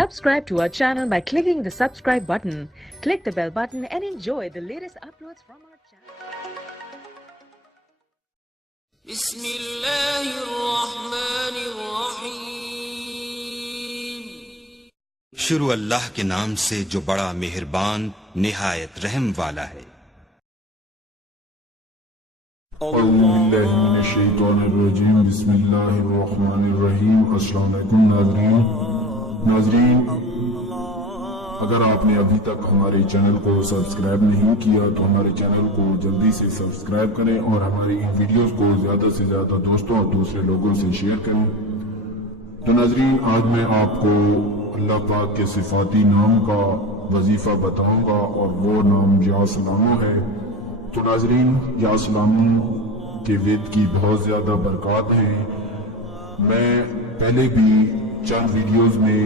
Subscribe to our channel by clicking the subscribe button. Click the bell button and enjoy the latest uploads from our channel. بسم اللہ الرحمن الرحیم. شروع اللہ کے نام سے جو بڑا مہربان نہایت رحم والا ہے. اعوذ باللہ من الشیطان الرجیم. بسم اللہ الرحمن الرحیم. السلام علیکم ناظرین، اگر آپ نے ابھی تک ہمارے چینل کو سبسکرائب نہیں کیا تو ہمارے چینل کو جلدی سے سبسکرائب کریں اور ہماری ان ویڈیوز کو زیادہ سے زیادہ دوستوں اور دوسرے لوگوں سے شیئر کریں. تو ناظرین، آج میں آپ کو اللہ پاک کے صفاتی نام کا وظیفہ بتاؤں گا اور وہ نام یا سلامو ہے. تو ناظرین، یا سلامو کے وید کی بہت زیادہ برکات ہیں. میں پہلے بھی چند ویڈیوز میں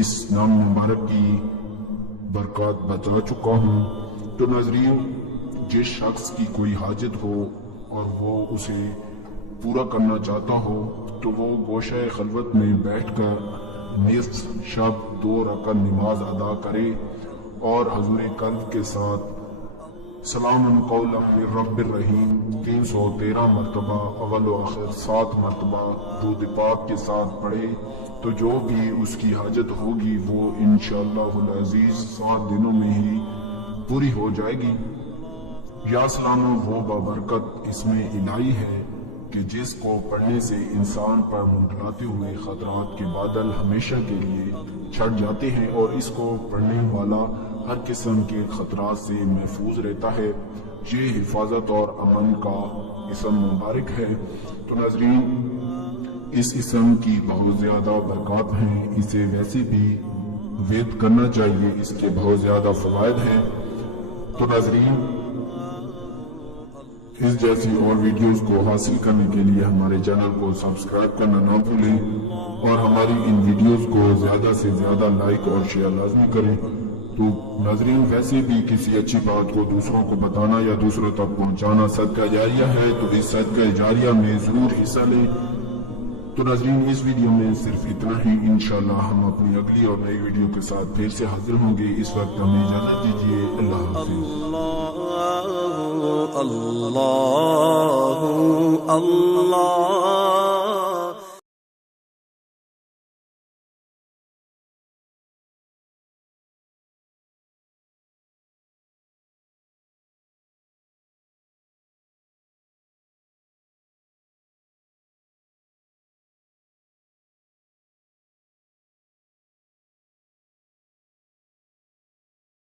اس نام مبارک کی برکات بتا چکا ہوں. تو ناظرین، جس شخص کی کوئی حاجت ہو اور وہ اسے پورا کرنا چاہتا ہو تو وہ گوشہ خلوت میں بیٹھ کر نصف شب 2 رکعت نماز ادا کرے اور حضور قلب کے ساتھ سلام قولا من رب الرحیم 313 مرتبہ اول و آخر 7 مرتبہ درود پاک کے ساتھ پڑھے تو جو بھی اس کی حاجت ہوگی وہ انشاءاللہ العزیز 7 دنوں میں ہی پوری ہو جائے گی. یا سلام وہ بابرکت اس میں الہی ہے کہ جس کو پڑھنے سے انسان پر منڈلاتے ہوئے خطرات کے بادل ہمیشہ کے لیے چھٹ جاتے ہیں اور اس کو پڑھنے والا ہر قسم کے خطرات سے محفوظ رہتا ہے. یہ حفاظت اور امن کا اسم مبارک ہے. تو ناظرین، اس اسم کی بہت زیادہ برکات ہیں. اسے ویسے بھی وید کرنا چاہیے، اس کے بہت زیادہ فوائد ہیں. تو ناظرین، اس جیسی اور ویڈیوز کو حاصل کرنے کے لیے ہمارے چینل کو سبسکرائب کرنا نہ بھولیں اور ہماری ان ویڈیوز کو زیادہ سے زیادہ لائک اور شیئر لازمی کریں. تو ناظرین، ویسے بھی کسی اچھی بات کو دوسروں کو بتانا یا دوسروں تک پہنچانا صدقہ جاریہ ہے، تو اس صدقہ جاریہ میں ضرور حصہ لیں. تو ناظرین، اس ویڈیو میں صرف اتنا ہی. انشاءاللہ ہم اپنی اگلی اور نئی ویڈیو کے ساتھ پھر سے حاضر ہوں گے. اس وقت ہمیں اجازت دیجیے. اللہ حافظ. اللہ اللہ